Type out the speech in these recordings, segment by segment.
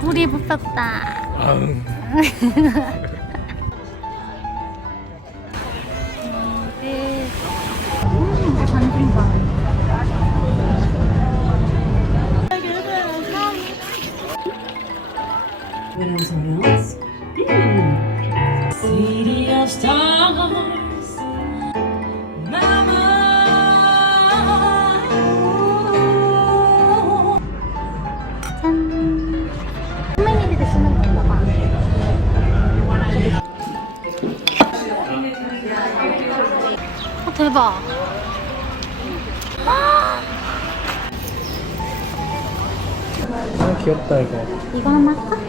물이 붙었다. 아응. 아 귀엽다 이거. 이거 하나 할까?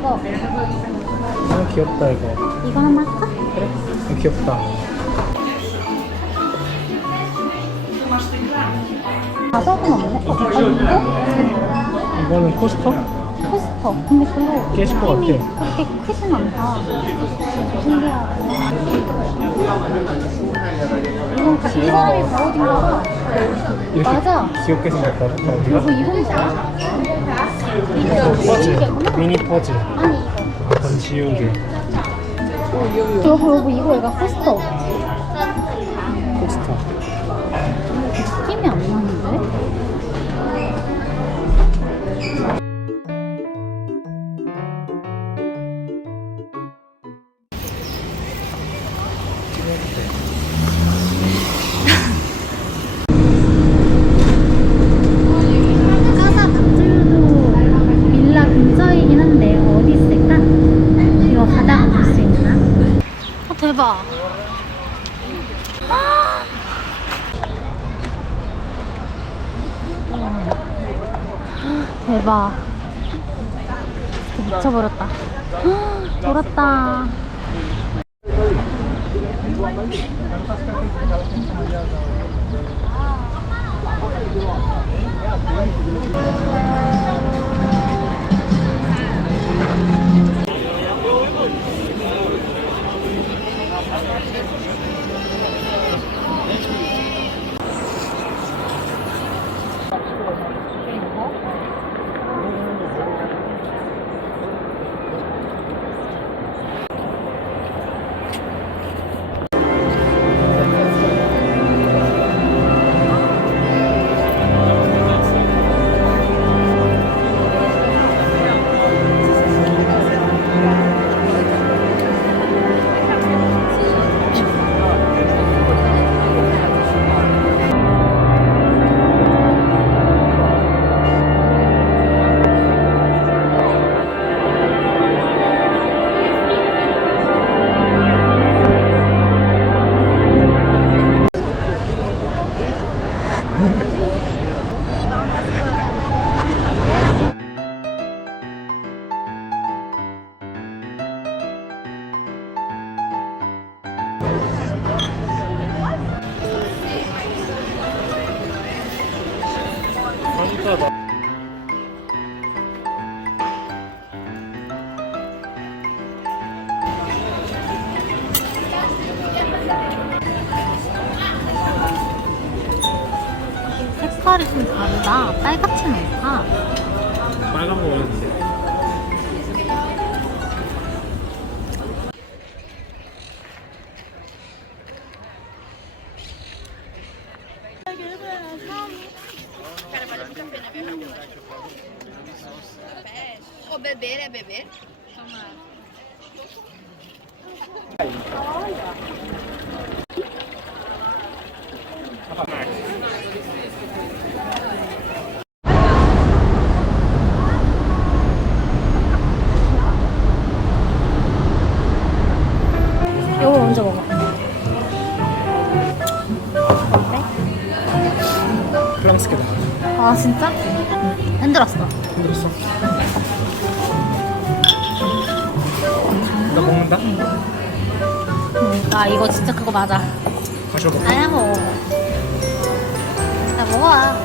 이거. 아 귀엽다 이거. 이거 하나 할까? 아 귀엽다. 가석은 없네? 어, 어, 이거? 이거는 코스터? 포스터. 근데 별로 깨질 것 같아. 그렇게 크진 않다. 신기하고. 이건 이 사람이 봐. 이렇게 맞아. 귀엽게 생겼다. 그리고? 이건 뭐야? 퍼즐. 미니 퍼즐. 아니 이거. 건 지우개. 여보 여보 이거 얘가 포스터. 진짜 색깔이 좀 다르다. 빨갛진 않다. 빨간 거 오는 이거 진짜 그거 맞아. 마셔봐. 아야 먹어. 나 먹어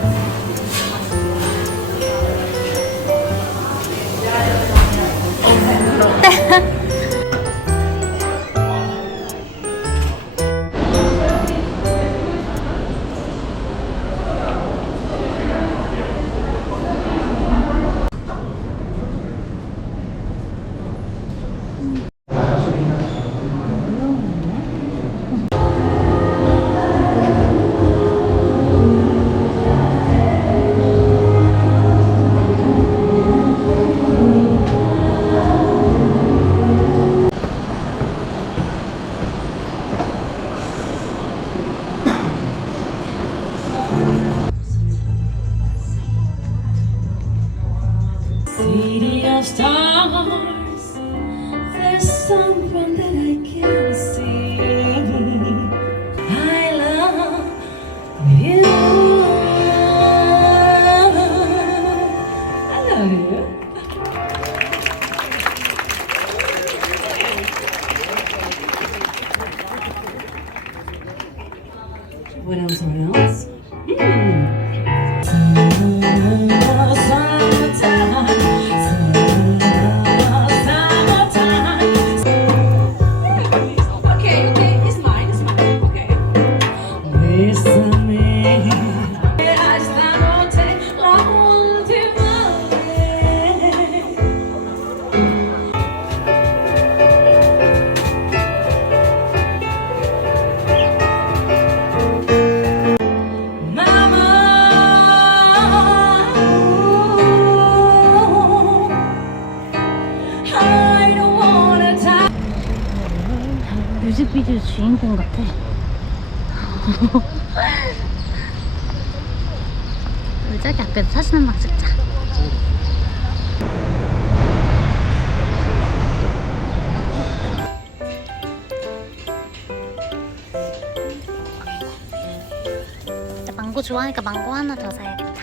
망고 좋아하니까 망고 하나 더 사야겠다.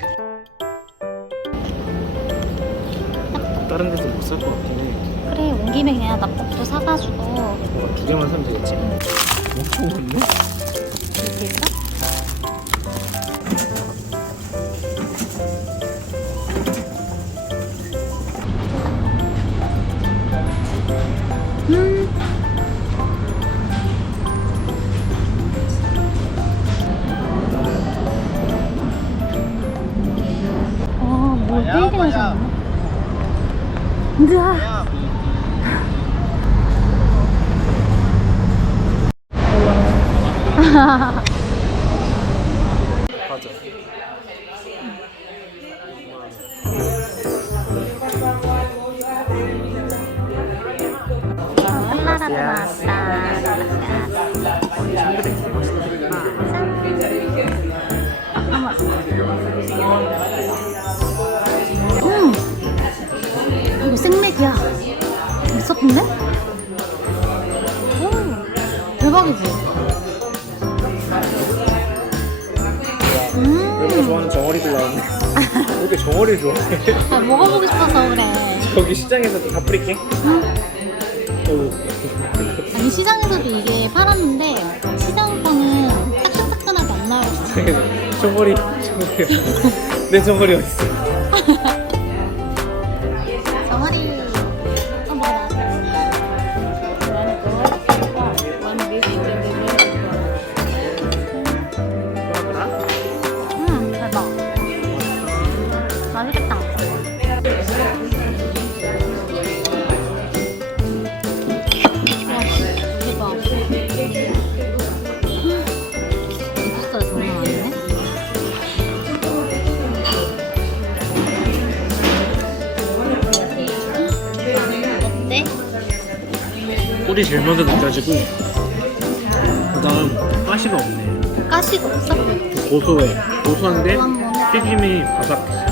다른 데서 못 살 것 같긴 해. 그래 온 김에 그냥 납작도 사가지고 뭐가 두 개만 사면 되겠지? 엄청 많네? 맞아. 오. 아니, 시장에서도 이게 팔았는데, 시장 거는 따끈따끈하게 안 나와서. 정어리, 정어리. 내 정어리 어딨어? 꿀이 제일 먼저 느껴지고 그다음 가시가 없네. 가시가 없어? 고소해. 고소한데. 튀김이 바삭해.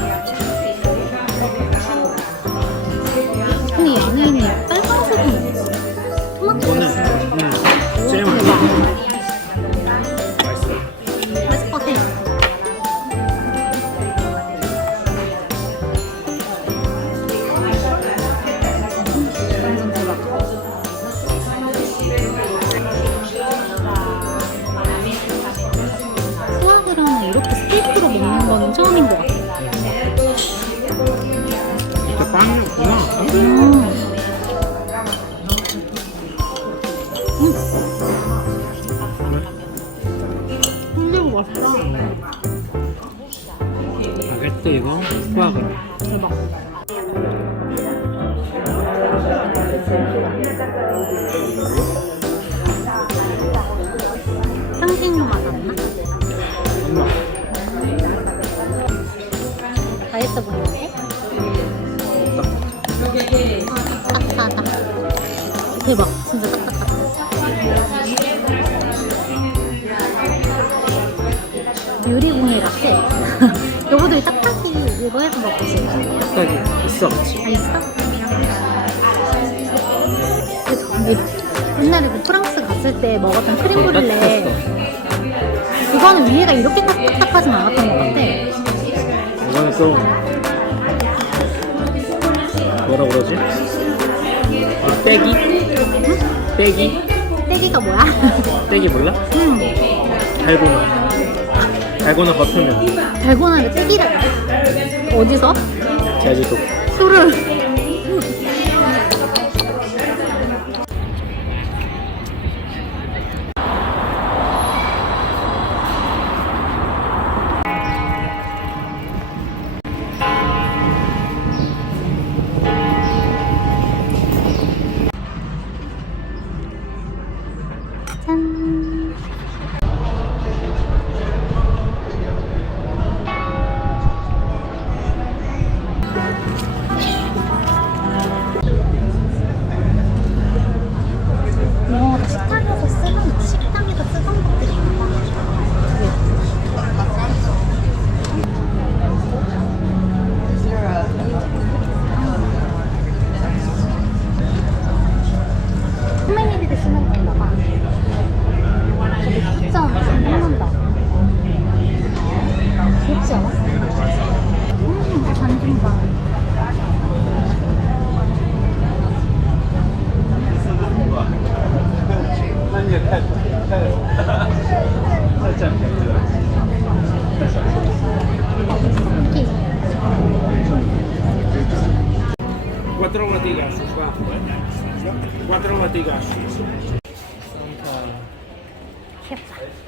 거는 처음인 것 같아. 진짜 빵이었구나. 음. 음. 같아. 여보들이 딱딱이 이거 해서 먹지. 딱딱이 있어. 다 있어? 그래서 근데 옛날에 그 프랑스 갔을 때 먹었던 크림 브룰레 그거는 위에가 이렇게 딱딱하진 않았던 것 같아. 이거는 또 뭐라 그러지? 아, 떼기? 떼기? 떼기가 뭐야? 떼기 몰라? 음, 달고나. 달고나 버터면 달고나를 떼기라. 어디서? 제주도. 술을.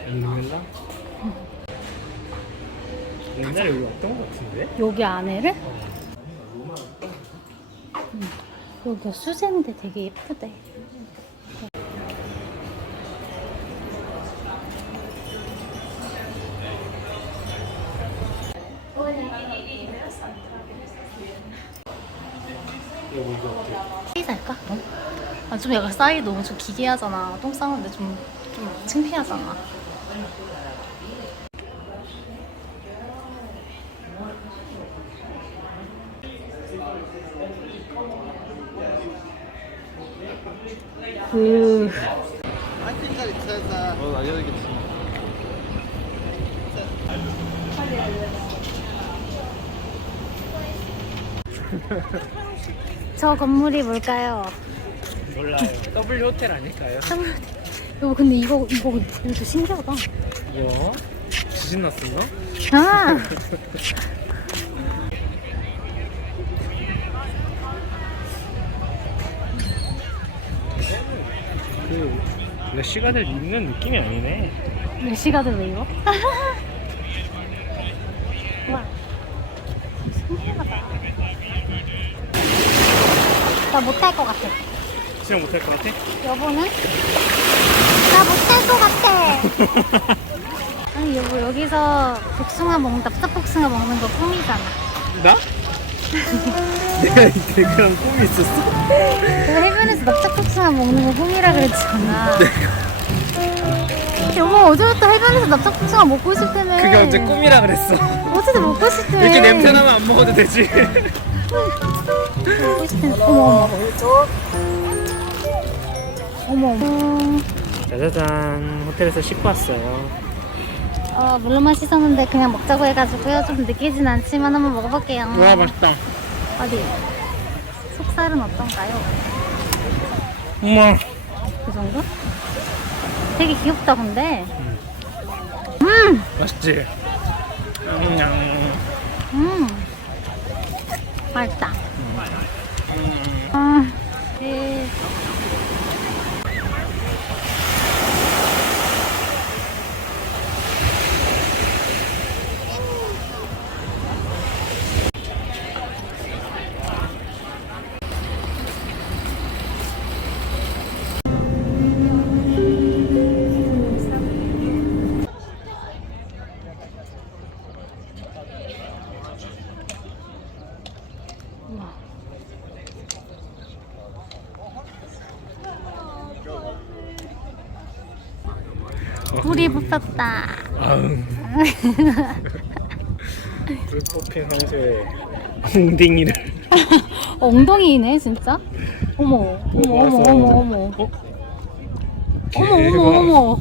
엘리멜라? 옛날에 우리 왔던 것 같은데? 여기 안에를? 음, 여기가 수제인데 되게 예쁘대. 여기 이거 어때? 사이 살까? 아, 좀 약간 사이 너무 좀 기괴하잖아. 똥 싸는데 좀, 좀 창피하잖아. 그. 저 건물이 뭘까요? 몰라요. W 호텔 아닐까요? 여보 근데 이거 이거 이거 신기하다. 뭐? 지진 났었나? 아 뭔가 시간을 읽는 느낌이 아니네. 몇 시간을 왜 이거? 와 신기하다. 나 못할 것 같아. 진짜 못할 것 같아? 여보는? 나 못할 것 같아. 아니 여보 여기서 복숭아 먹는 납작 복숭아 먹는 거 꿈이잖아. 나? 내가 이때 그런 꿈이 있었어? 내가 해변에서 납작복숭아 먹는 거 꿈이라 그랬잖아. 여보 어제부터 해변에서 납작복숭아 먹고 싶다며. 그게 언제 꿈이라 그랬어 어제도 먹고 싶다며. 이렇게 냄새 나면 안 먹어도 되지 먹고 싶다며. 어머 어머. 어머 어머. 짜자잔 호텔에서 씻고 왔어요 어 물로만 씻었는데 그냥 먹자고 해가지고요. 좀 느끼진 않지만 한번 먹어볼게요. 와 맛있다 어디? 속살은 어떤가요? 어머 그 정도? 되게 귀엽다 근데. 음. 맛있지? 냠냠 음. 맛있다. 아, 그... 아우 불 뽑힌 황소의 엉덩이를 엉덩이네 진짜. 어머, 어머, 어머, 어머, 어머, 어? 어머, 어머, 어머.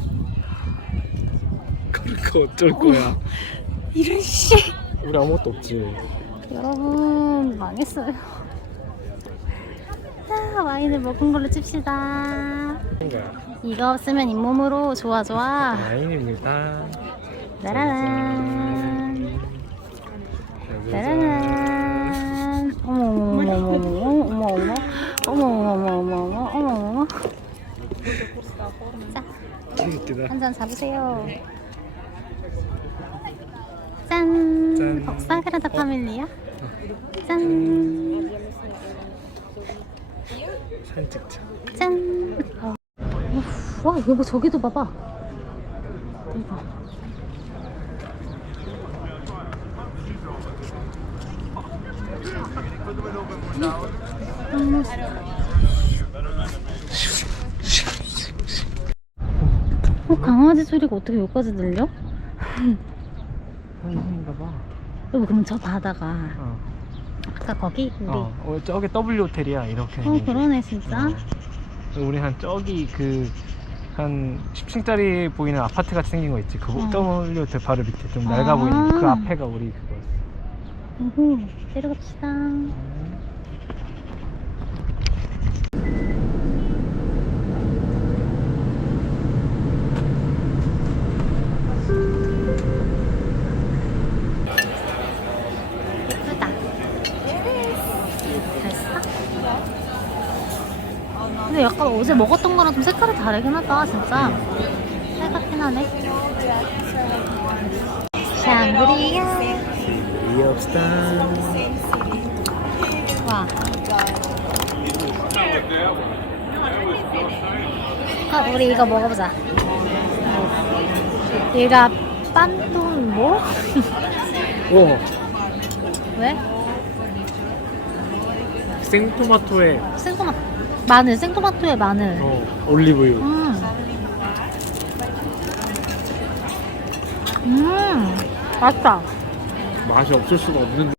그거 어쩔 거야 이런 씨. 우리 아무것도 없지 여러분 망했어요. 자, 와인을 먹은 걸로 칩시다. 이거 없으면 잇몸으로 좋아 좋아. 와인입니다 짜라란. 짜라란. 어머 어머 어머 어머 어머 어머 어머 어머 어머 어머 어머 자, 한 잔 잡으세요. 짠. 짠. 어, 사그라다 파밀리야? 짠. 사진 찍자 짠. 어. 와, 여보 저기도 봐봐. 대박. 음. 어, 강아지 소리가 어떻게 여기까지 들려? 봐 여보 그럼 저 바다가 어. 아까 거기 우리 어, 어, 저기 W 호텔이야 이렇게 어 그러네 진짜 어. 우리 한 저기 그 한 10층짜리 보이는 아파트 같이 생긴 거 있지 그거 어. W 바로 밑에 좀 아. 낡아 보이는 그 앞에가 우리 그거였어 우후 내려갑시다 근데 약간 어제 먹었던 거랑 좀 색깔이 다르긴 하다 진짜 빨갛긴 하네 샹그리아 리업스타 와. 아, 우리 이거 먹어보자. 얘가 빤돈 뭐? 오 왜? 생토마토에 생토 마늘, 생토마토에 마늘. 어, 올리브유 음. 음. 맛있다. 맛이 없을 수가 없는데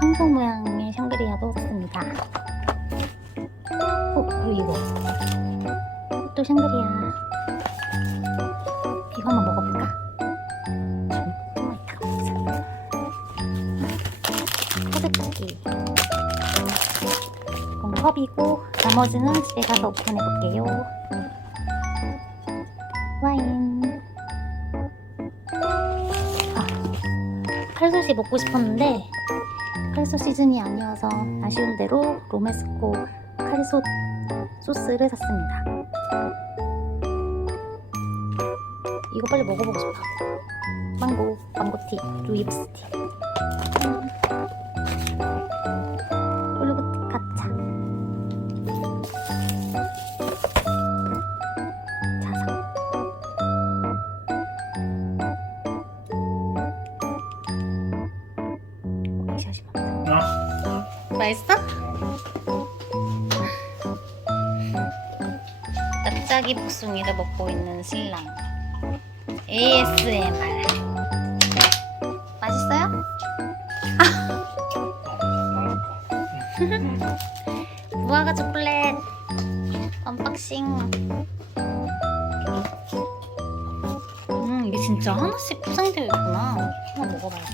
황소 모양의 샹그리아도 샀습니다. 어, 그리고 이거 또 샹그리아 이거 한번 먹어볼까? 포드쿠키 이건 컵이고 나머지는 집에 가서 오픈해볼게요 와인 아, 칼솥이 먹고 싶었는데 칼솥 시즌이 아니어서 아쉬운 대로 로메스코 칼솥 소스를 샀습니다. 이거 빨리 먹어보고 싶다. 망고, 망고티, 루이브스티. 납작이 복숭이를 먹고 있는 신랑. ASMR. 맛있어요? 무화과 초콜릿 언박싱. 음, 이게 진짜 하나씩 포장되어 있구나. 한번 먹어봐요.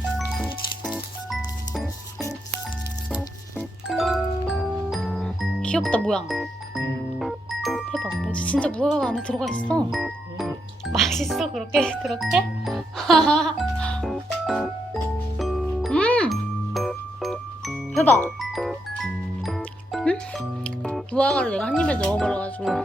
귀엽다 모양. 진짜 무화과가 안에 들어가 있어. 맛있어 그렇게 그렇게? 음 대박. 음 무화과를 내가 한 입에 넣어버려가지고